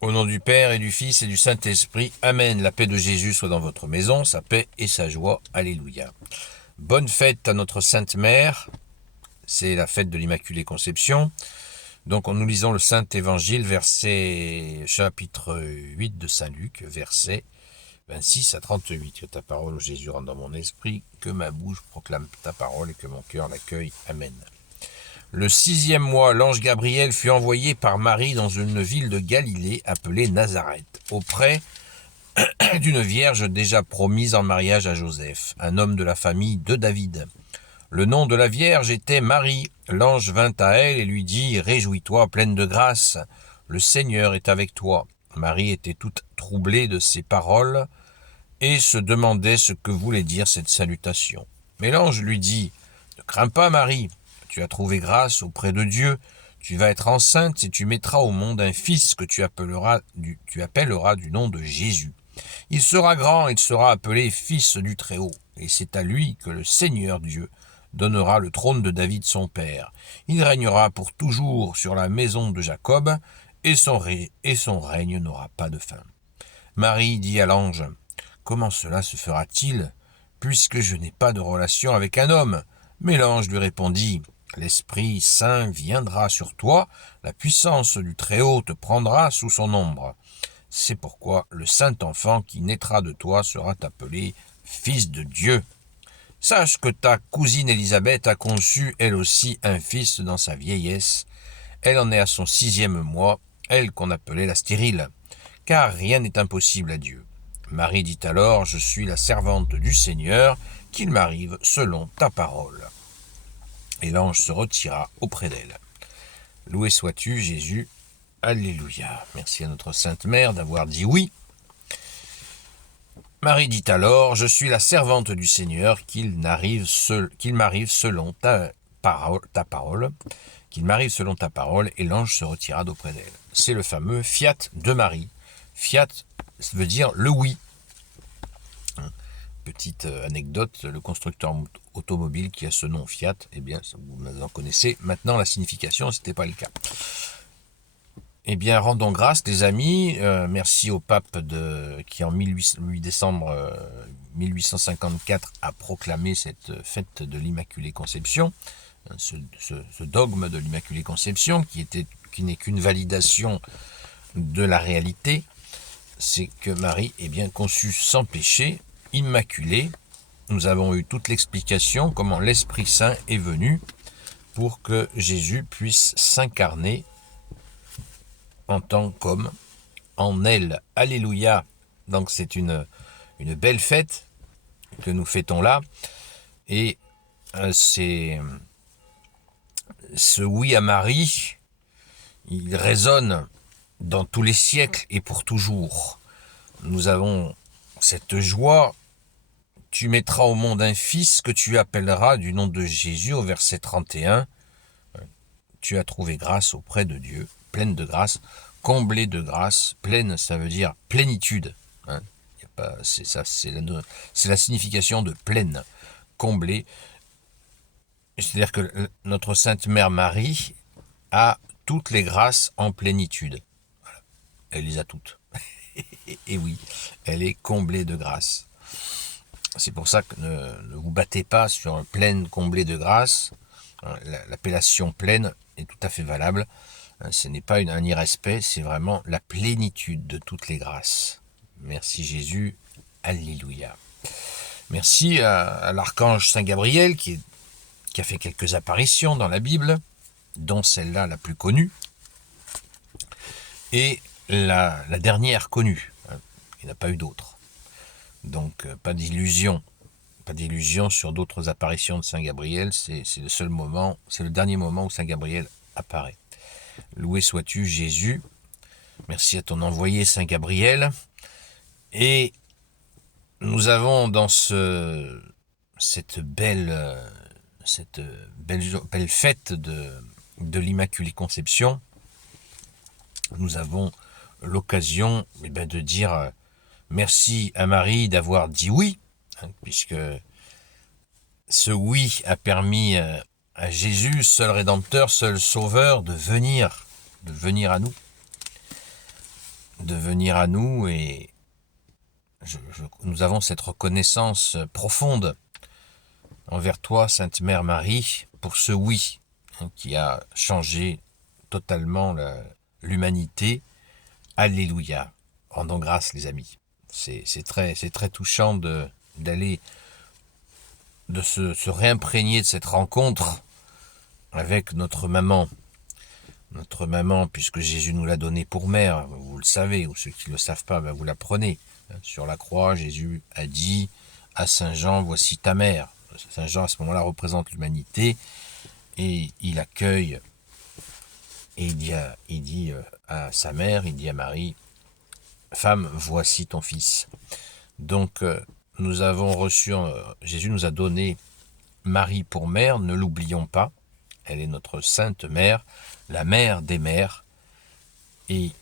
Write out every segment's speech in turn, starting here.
Au nom du Père et du Fils et du Saint-Esprit, Amen. La paix de Jésus soit dans votre maison, sa paix et sa joie. Alléluia. Bonne fête à notre Sainte Mère. C'est la fête de l'Immaculée Conception. Donc nous lisons le Saint Évangile, chapitre 8 de Saint Luc, versets 26 à 38. Que ta parole, ô Jésus, rentre dans mon esprit, que ma bouche proclame ta parole et que mon cœur l'accueille. Amen. Le 6e mois, l'ange Gabriel fut envoyé par Marie dans une ville de Galilée appelée Nazareth, auprès d'une vierge déjà promise en mariage à Joseph, un homme de la famille de David. Le nom de la vierge était Marie. L'ange vint à elle et lui dit « Réjouis-toi, pleine de grâce, le Seigneur est avec toi. » Marie était toute troublée de ces paroles et se demandait ce que voulait dire cette salutation. Mais l'ange lui dit « Ne crains pas, Marie, tu as trouvé grâce auprès de Dieu. Tu vas être enceinte et tu mettras au monde un fils que tu appelleras du nom de Jésus. Il sera grand, il sera appelé Fils du Très-Haut, et c'est à lui que le Seigneur Dieu donnera le trône de David son père. Il régnera pour toujours sur la maison de Jacob, et son règne n'aura pas de fin. » Marie dit à l'ange « Comment cela se fera-t-il, puisque je n'ai pas de relation avec un homme ?» Mais l'ange lui répondit « L'Esprit Saint viendra sur toi, la puissance du Très-Haut te prendra sous son ombre. C'est pourquoi le Saint-Enfant qui naîtra de toi sera appelé Fils de Dieu. Sache que ta cousine Élisabeth a conçu elle aussi un fils dans sa vieillesse. Elle en est à son 6e mois, elle qu'on appelait la stérile, car rien n'est impossible à Dieu. Marie dit alors, je suis la servante du Seigneur, qu'il m'arrive selon ta parole. Et l'ange se retira auprès d'elle. Loué sois-tu, Jésus. Alléluia. Merci à notre Sainte Mère d'avoir dit oui. Marie dit alors, je suis la servante du Seigneur, qu'il m'arrive selon ta parole, qu'il m'arrive selon ta parole, et l'ange se retira d'auprès d'elle. C'est le fameux Fiat de Marie. Fiat veut dire le oui. Petite anecdote, le constructeur automobile qui a ce nom Fiat, eh bien, vous en connaissez maintenant la signification, ce n'était pas le cas. Eh bien, rendons grâce, les amis. Merci au pape qui, en 8 décembre 1854, a proclamé cette fête de l'Immaculée Conception, ce dogme de l'Immaculée Conception, qui n'est qu'une validation de la réalité. C'est que Marie est bien conçue sans péché, immaculée. Nous avons eu toute l'explication comment l'Esprit Saint est venu pour que Jésus puisse s'incarner en tant qu'homme, en elle. Alléluia. Donc c'est une belle fête que nous fêtons là. Et c'est ce oui à Marie, il résonne dans tous les siècles et pour toujours. Nous avons cette joie. Tu mettras au monde un fils que tu appelleras du nom de Jésus, au verset 31. Tu as trouvé grâce auprès de Dieu, pleine de grâce, comblée de grâce. Pleine, ça veut dire plénitude. C'est la signification de pleine, comblée. C'est-à-dire que notre Sainte Mère Marie a toutes les grâces en plénitude. Voilà. Elle les a toutes. Et oui, elle est comblée de grâce. C'est pour ça que ne vous battez pas sur pleine comblée de grâce. L'appellation pleine est tout à fait valable. Ce n'est pas un irrespect, c'est vraiment la plénitude de toutes les grâces. Merci Jésus. Alléluia. Merci à l'archange Saint Gabriel qui a fait quelques apparitions dans la Bible, dont celle-là la plus connue, et la dernière connue. Il n'y en a pas eu d'autres. Donc pas d'illusion sur d'autres apparitions de Saint Gabriel, c'est le dernier moment où Saint Gabriel apparaît. Loué sois-tu Jésus, merci à ton envoyé Saint Gabriel, et nous avons dans cette belle fête de l'Immaculée Conception, nous avons l'occasion de dire merci à Marie d'avoir dit oui, puisque ce oui a permis à Jésus, seul Rédempteur, seul Sauveur, de venir à nous. de venir à nous et nous avons cette reconnaissance profonde envers toi, Sainte Mère Marie, pour ce oui qui a changé totalement l'humanité. Alléluia. Rendons grâce, les amis. C'est très touchant de se réimprégner de cette rencontre avec notre maman. Notre maman, puisque Jésus nous l'a donnée pour mère, vous le savez, ou ceux qui ne le savent pas, vous l'apprenez. Sur la croix, Jésus a dit à Saint Jean, voici ta mère. Saint Jean, à ce moment-là, représente l'humanité, et il accueille, et il dit à sa mère, il dit à Marie, femme, voici ton fils. Donc, nous avons reçu, Jésus nous a donné Marie pour mère, ne l'oublions pas. Elle est notre sainte mère, la mère des mères. Et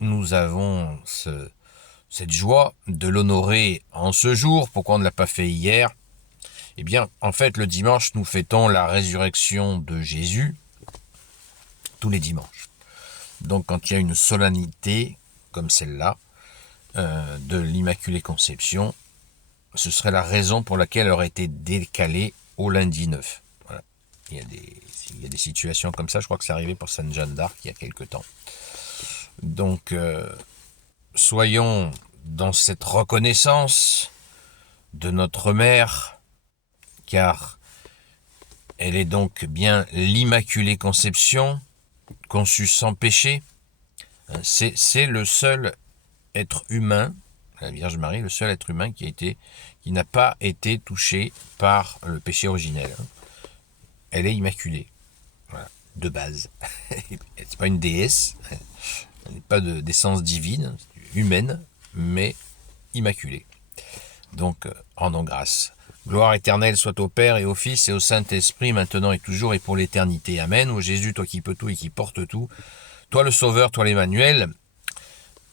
nous avons cette joie de l'honorer en ce jour. Pourquoi on ne l'a pas fait hier? Eh bien, en fait, le dimanche, nous fêtons la résurrection de Jésus, tous les dimanches. Donc, quand il y a une solennité comme celle-là, de l'Immaculée Conception, ce serait la raison pour laquelle elle aurait été décalée au lundi 9. Voilà. Il y a des situations comme ça, je crois que c'est arrivé pour Sainte Jeanne d'Arc il y a quelque temps. Donc, soyons dans cette reconnaissance de notre mère, car elle est donc bien l'Immaculée Conception, conçue sans péché. C'est le seul être humain, la Vierge Marie, le seul être humain qui n'a pas été touché par le péché originel. Elle est immaculée, voilà, de base. Elle n'est pas une déesse, elle n'est pas d'essence divine, humaine, mais immaculée. Donc, rendons grâce. Gloire éternelle soit au Père et au Fils et au Saint-Esprit, maintenant et toujours et pour l'éternité. Amen. Ô Jésus, toi qui peux tout et qui portes tout, toi le Sauveur, toi l'Emmanuel,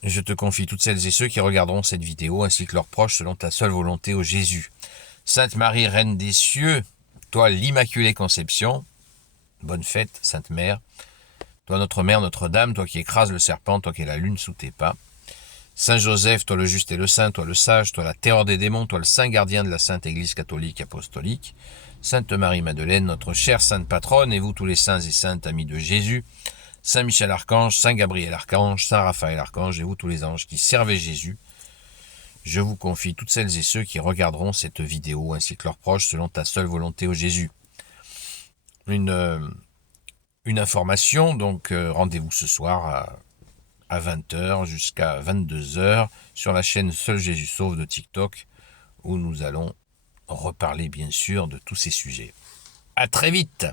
je te confie toutes celles et ceux qui regarderont cette vidéo, ainsi que leurs proches, selon ta seule volonté, ô Jésus. Sainte Marie, Reine des cieux, toi l'Immaculée Conception, bonne fête, Sainte Mère, toi notre Mère, Notre-Dame, toi qui écrases le serpent, toi qui es la lune sous tes pas. Saint Joseph, toi le juste et le saint, toi le sage, toi la terreur des démons, toi le saint gardien de la Sainte Église catholique apostolique. Sainte Marie-Madeleine, notre chère sainte patronne, et vous tous les saints et saintes amis de Jésus. Saint Michel Archange, Saint Gabriel Archange, Saint Raphaël Archange, et vous tous les anges qui servez Jésus. Je vous confie toutes celles et ceux qui regarderont cette vidéo, ainsi que leurs proches, selon ta seule volonté, ô Jésus. Une information, donc rendez-vous ce soir à 20h jusqu'à 22h sur la chaîne Seul Jésus Sauve de TikTok, où nous allons reparler bien sûr de tous ces sujets. À très vite!